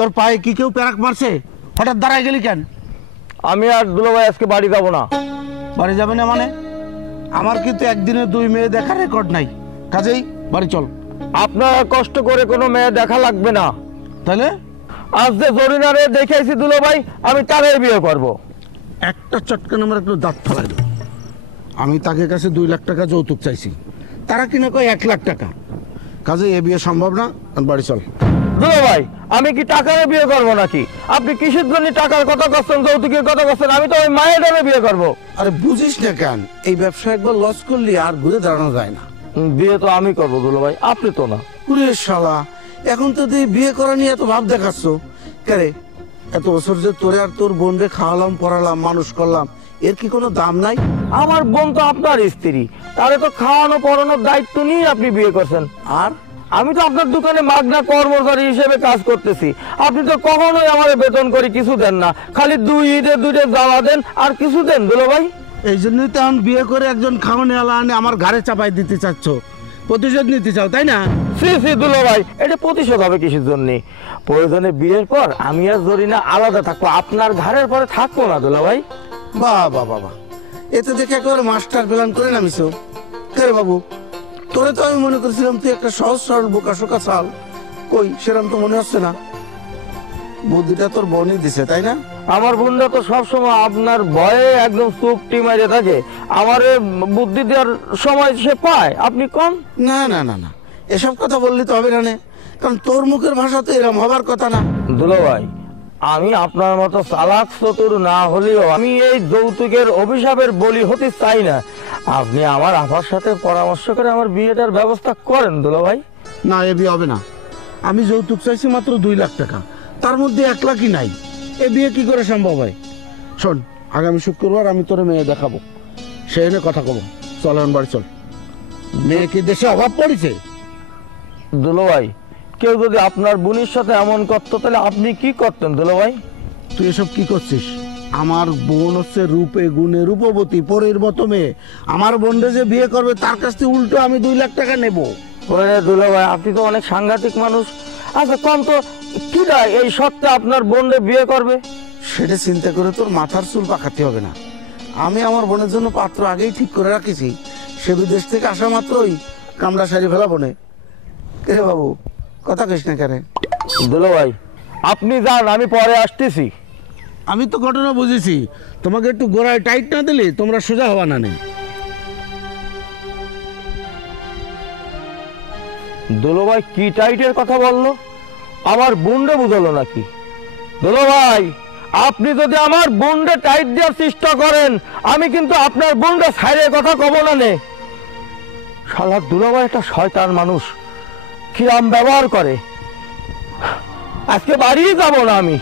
তোর পায়ে কি কেউ প্যারাক মারছে? হঠাৎ দাঁড়ায় গেলি কেন? আমি আর দুলো ভাই আজকে বাড়ি যাব না। বাড়ি যাবে না মানে? আমার কিন্তু একদিনে 2 মেয়ে দেখার রেকর্ড নাই, কাজেই বাড়ি চল। আপনার কষ্ট করে কোনো মেয়ে দেখা লাগবে না। তাহলে আজ যে জরিনারে দেখেছি দুলো ভাই, আমি তারই বিয়ে করব। একটা চটকা নামের একটু দাঁত ফেলাই দেব। আমি তাকে কাছে 2 লাখ টাকা যৌতুক চাইছি, তারা কিনা কয় 1 লাখ টাকা। কাজেই এ বিয়ে সম্ভব না, বাড়ি চল। দুলো ভাই, আমি কি টাকারে বিয়ে করব নাকি? আপনি কিসের জন্য টাকার কথা করছেন, যৌতুকের কথা করছেন? আমি তো ওই মায়ের নামে বিয়ে করব। আরে বুঝিস না কেন? এই ব্যবসা একবার লস করলি আর ঘুরে দাঁড়ানো যায় না। বিয়ে তো আমি করবো দুলো ভাই, আপনি তো না। পুরে শালা, এখন তো তুই বিয়ে করা নিয়ে এত ভাব দেখাচ্ছ কেরে? এত বছর যে তোরে আর তোর বোনরে খাওয়ালাম, পড়ালাম, মানুষ করলাম, এর কি কোনো দাম নাই? আমার বোন তো আপনার স্ত্রী, তারে তো খাওয়ানো পড়ানোর দায়িত্ব নিয়ে আপনি বিয়ে করছেন। আর আমি তো আপনার দোকানে মাগনা কর্মচারী হিসেবে কাজ করতেছি। আপনি তো কখনোই আমার বেতন করে কিছু দেন না, খালি 2 ঈদে 2টা যাওয়া দেন আর কিছু দেন দুলো ভাই। এই জন্যই তো এখন বিয়ে করে একজন খাওয়ানে আলা আনে আমার ঘাড়ে চাপাই দিতে চাচ্ছ, প্রতিশোধ নিতে চাও, তাই না? সি সি দুলো ভাই, এটা প্রতিশোধ হবে কিসের জন্য? প্রয়োজনে বিয়ের পর আমি আর জরিনা আলাদা থাকবো, আপনার ঘাড়ের পরে থাকবো না দুলো ভাই। বাহ বাহ বাবা, এতে দেখে একেবারে মাস্টার প্ল্যান করে নামিছো। কে বাবু, তোরে তো আমি মনে করছিলাম তুই একটা সহজ সরল বোকা শোকা চাল, কই সেরকম তো মনে হচ্ছে না। বুদ্ধিটা তোর বোনই দিছে, তাই না? আমার বোনরা তো সবসময় আপনার ভয়ে একদম চুপটি মারে থাকে, আমার বুদ্ধি দেওয়ার সময় সে পায়, আপনি কম। না না না না, এসব কথা বললি তো হবে না নে, কারণ তোর মুখের ভাষা তো এরম হবার কথা না। দুলো ভাই, আমি আপনার মতো চালাক চতুর না হলেও আমি এই যৌতুকের অভিশাপের বলি হতে চাই না। আপনি আমার আপার সাথে পরামর্শ করে আমার বিয়েটার ব্যবস্থা করেন দুলো ভাই। না, এ বিয়ে হবে না। আমি যৌতুক চাইছি মাত্র 2 লাখ টাকা, তার মধ্যে 1 লাখই নাই। এ বিয়ে কি করে সম্ভব হয়? শোন, আগামী শুক্রবার আমি তোর মেয়ে দেখাবো, সে এনে কথা কব। চল এখন বাড়ি চল। মেয়ে কি দেশে অভাব পড়েছে? দুলো ভাই, কেউ যদি আপনার বোনের সাথে এমন করতো তাহলে আপনি কি করতেন দুলো ভাই? তুই এসব কি করছিস? আমার বোন হচ্ছে রূপে গুণে রূপবতী, পরের মতো মেয়ে। আমার বোনরে যে বিয়ে করবে তার কাছ থেকে উল্টো আমি 2 লাখ টাকা নেবো। ওরে দুলো ভাই, আপনি তো অনেক সাংঘাতিক মানুষ। আচ্ছা কম তো, কি দায় এই সত্ত্বে আপনার বোনরে বিয়ে করবে? সেটা চিন্তা করে তোর মাথার চুল পাকাতে হবে না। আমি আমার বোনের জন্য পাত্র আগেই ঠিক করে রাখেছি, সে বিদেশ থেকে আসা মাত্রই কামড়া সারি ফেলা বোনে। কে বাবু, কথা কইস না কেন? দুলো ভাই, আপনি যান, আমি পরে আসতেছি। আমি তো ঘটনা বুঝেছি, তোমাকে একটু গোড়ায় টাইট না দিলে তোমরা সোজা হওয়া না নেই। দুলো ভাই কি টাইটের কথা বললো? আমার বোনরে বুঝালো নাকি? দুলো ভাই, আপনি যদি আমার বোনরে টাইট দেওয়ার চেষ্টা করেন, আমি কিন্তু আপনার বোনরে ছাইরে কথা কব না নে। শালা দুলো ভাই একটা শয়তান মানুষ, কিরাম ব্যবহার করে। আজকে বাড়িই যাব না আমি।